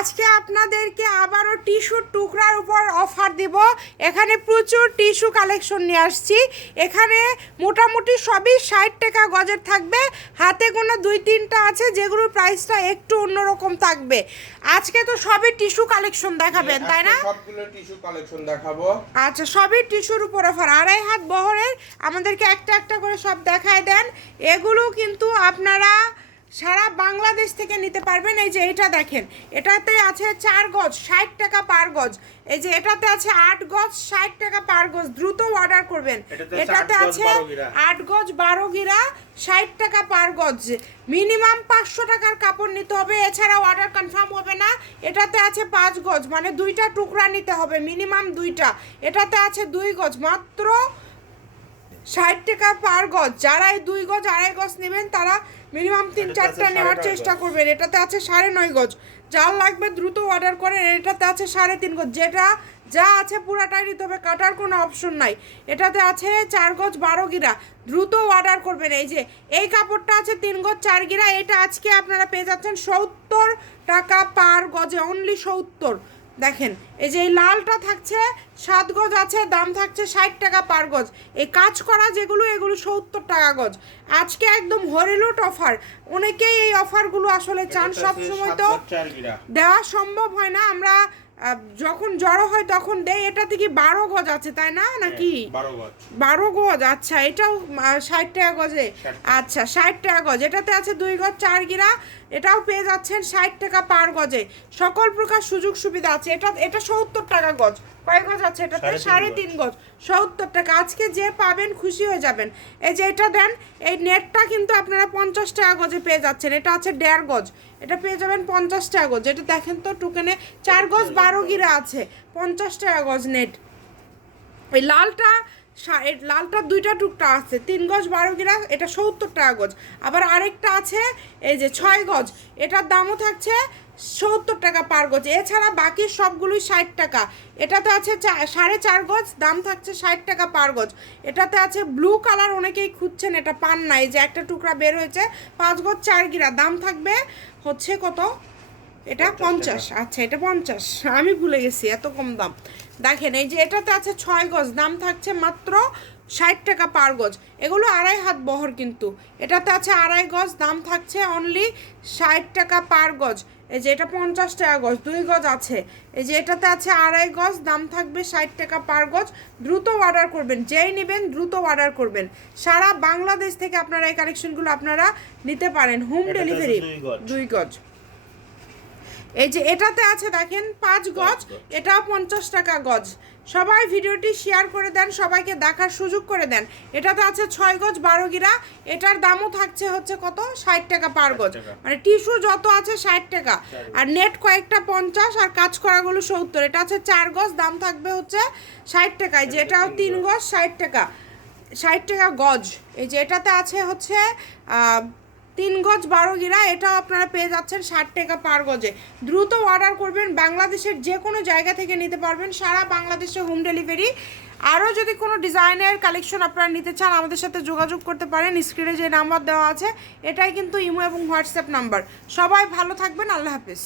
আজকে আপনাদেরকে আবারও টিস্যুর টুকরার উপর অফার দিব। এখানে প্রচুর টিস্যু কালেকশন নিয়ে আসছি। এখানে মোটামুটি সবই ষাট টাকা গজের থাকবে। হাতে কোনো দুই তিনটা আছে যেগুলোর প্রাইসটা একটু অন্যরকম থাকবে। আজকে তো সবই টিস্যু কালেকশন দেখাবেন তাই না? সবগুলো টিস্যু কালেকশন দেখাবো। আচ্ছা সবই টিস্যুর উপর অফার আড়াই হাত বহরের আমাদেরকে একটা একটা করে সব দেখায় দেন। এগুলো কিন্তু আপনারা সারা বাংলাদেশ থেকে নিতে পারবেন। এই যে এটা দেখেন এটাতে আছে চার গজ ষাট টাকা পার গজ। এই যে এটাতে আছে আট গজ ষাট টাকা পার গজ। দ্রুত অর্ডার করবেন। এটাতে আছে আট গজ, বারো গিরা ষাট টাকা পার গজ। মিনিমাম পাঁচশো টাকার কাপড় নিতে হবে এছাড়া অর্ডার কনফার্ম হবে না। এটাতে আছে পাঁচ গজ মানে দুইটা টুকরা নিতে হবে মিনিমাম দুইটা। এটাতে আছে দুই গজ মাত্র ষাট টাকা পার গজ। যারা এই দুই গজ আড়াই গজ নেবেন তারা মিনিমাম তিন চারটা নেওয়ার চেষ্টা করবেন। এটাতে আছে সাড়ে নয় গজ। যার লাগবে দ্রুত অর্ডার করেন এটাতে আছে সাড়ে তিন গজ। যেটা যা আছে পুরাটাই নিতে হবে কাটার কোনো অপশন নাই। এটাতে আছে চার গজ বারো গিরা। দ্রুত অর্ডার করবেন। এই যে এই কাপড়টা আছে তিন গজ চার গিরা। এটা আজকে আপনারা পেয়ে যাচ্ছেন সত্তর টাকা পার গজে অনলি সত্তর। দেখেন এই যে এই লালটা থাকছে সাত গজ আছে দাম থাকছে ষাট টাকা পার গজ। এই কাজ করা যেগুলো এগুলো সত্তর টাকা গজ। আজকে একদম হরিলুট অফার। অনেকেই এই অফারগুলো আসলে চান এটাতে সব আছে সময় সাত তো। দেওয়া সম্ভব হয় না। আমরা যখন জড়ো হয় তখন দেয় এটাতে কি বারো গজ আছে তাই না? নাকি? হ্যাঁ, বারো গজ আচ্ছা এটাও ষাট টাকা গজে। আচ্ছা ষাট টাকা গজ এটাতে আছে দুই গজ চার গিরা এটাও পেয়ে যাচ্ছেন ষাট টাকা পার গজে। সকল প্রকার সুযোগ সুবিধা আছে এটা এটা সত্তর টাকা গজ। কয় গজ আছে এটাতে? সাড়ে তিন গজ। তিন গজ। সত্তর টাকা আজকে যে পাবেন খুশি হয়ে যাবেন। এই যে এটা দেন এই নেটটা কিন্তু আপনারা পঞ্চাশ টাকা গজে পেয়ে যাচ্ছেন এটা আছে দেড় গজ। এটা পেয়ে যাবেন পঞ্চাশ টাকা গজ। এটা দেখেন তো টুকেনে চার গজ বারো গিরা আছে। পঞ্চাশ টাকা গজ নেট ওই লালটা লালটা লালটার দুইটা টুকটা আছে। তিন গজ বারো গিরা, এটা সত্তর টাকা গজ। আবার আরেকটা আছে, এই যে ছয় গজ। এটার দামও থাকছে সত্তর টাকা পার গজ। এছাড়া বাকি সবগুলোই ষাট টাকা। এটাতে আছে সাড়ে চার গজ দাম থাকছে ষাট টাকা পার গজ। এটাতে আছে ব্লু কালার অনেকেই খুঁজছেন এটা পান নাই। যে একটা টুকরা বের হয়েছে পাঁচ গজ চার গিরা। দাম থাকবে হচ্ছে কত? এটা পঞ্চাশ আচ্ছা এটা পঞ্চাশ। আমি ভুলে গেছি এত কম দাম। দেখেন এই যে এটাতে আছে ছয় গজ দাম থাকছে মাত্র ষাট টাকা পার গজ। এগুলো আড়াই হাত বহর কিন্তু। এটাতে আছে আড়াই গজ দাম থাকছে অনলি ষাট টাকা পার গজ। এই যে এটা পঞ্চাশ টাকা গজ দুই গজ আছে। এই যে এটাতে আছে আড়াই গজ দাম থাকবে ষাট টাকা পার গজ। দ্রুত অর্ডার করবেন যেই নেবেন দ্রুত অর্ডার করবেন। সারা বাংলাদেশ থেকে আপনারা এই কালেকশনগুলো আপনারা নিতে পারেন। হোম ডেলিভারি দুই গজ। এই যে এটাতে আছে দেখেন পাঁচ গজ। এটাও পঞ্চাশ টাকা গজ। সবাই ভিডিওটি শেয়ার করে দেন সবাইকে দেখার সুযোগ করে দেন। এটাতে আছে ছয় গজ বারো গিরা। এটার দামও থাকছে হচ্ছে কত? ষাট টাকা পার গজ। মানে টিস্যু যত আছে ষাট টাকা। আর নেট কয়েকটা পঞ্চাশ আর কাজ করাগুলো সত্তর। এটা আছে চার গজ দাম থাকবে হচ্ছে ষাট টাকায় এটা যেটাও তিন গজ। ষাট টাকা। ষাট টাকা গজ। এই যে এটাতে আছে হচ্ছে তিন গজ বারো গিরা, এটাও আপনারা পেয়ে যাচ্ছেন ষাট টাকা পার গজে। দ্রুত অর্ডার করবেন, বাংলাদেশের যে কোনো জায়গা থেকে নিতে পারবেন সারা বাংলাদেশে হোম ডেলিভারি আরও যদি কোনো ডিজাইনের কালেকশন আপনারা নিতে চান, আমাদের সাথে যোগাযোগ করতে পারেন স্ক্রিনে যে নাম্বার দেওয়া আছে, এটাই কিন্তু ইমো এবং হোয়াটসঅ্যাপ নাম্বার সবাই ভালো থাকবেন, আল্লাহ হাফিজ।